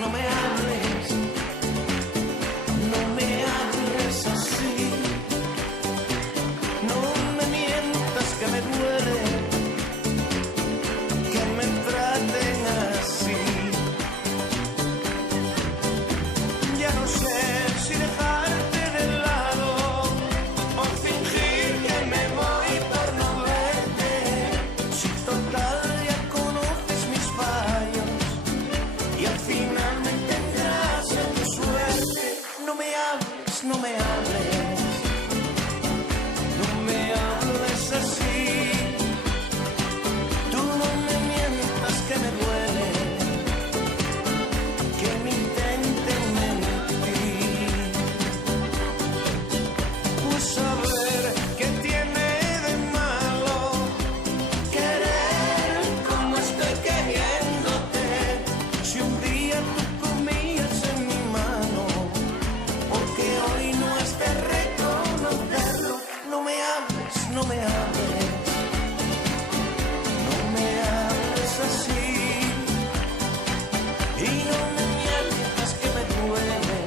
no me hables, no me hables así, no me mientas que me duele, que me traten así. Ya no sé si dejarte de lado o fingir que me voy por no verte, si total ya conoces mis fallos y al final me tendrás en tu suerte. No me hables, no me hables, no me hables así, tú no me mientas que me duele, que me intenten mentir. Pues a ver qué tiene de malo querer como estoy queriéndote, si un día tú comías en mi mano, porque hoy no has de reconocerlo. No me hables, no me hables, no me hables así, y no me mientas que me duele,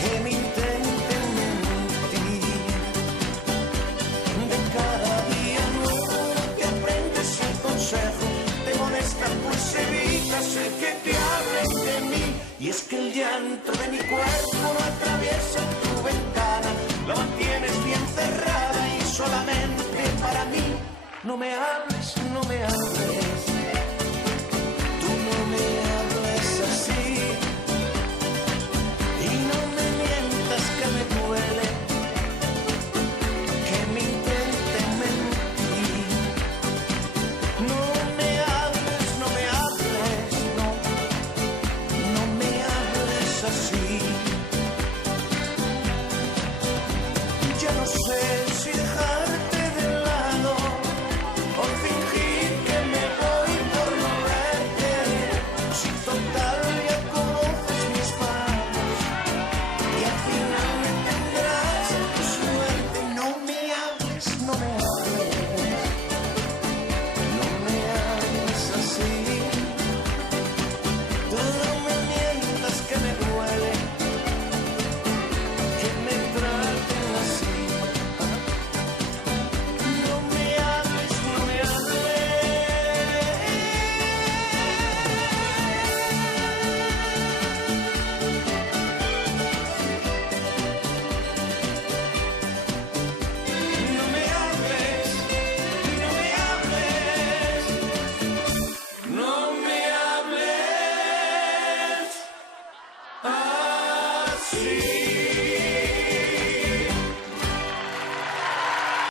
que me intenten mentir. De cada día nuevo que aprendes el consejo, te molesta pues evitas el que te hablen de mí. Y es que el llanto de mi cuerpo no atraviesa tu ventana, lo mantienes bien cerrada y solamente para mí. No me hables, no me hables, tú no me hables así, y no me mientas que me duele, que me intenten mentir. No me hables, no me hables, no, no me hables así. Ya no sé si dejarte de lado o fingir que me voy por no verte, si total ya conoces mis fallos y al final me tendrás en tu suerte. No me hables, no me hables, no me hables así, tú no me mientas que me duele, que me traten así. No me hables, no me hables, no me hables, no me hables, no me hables así.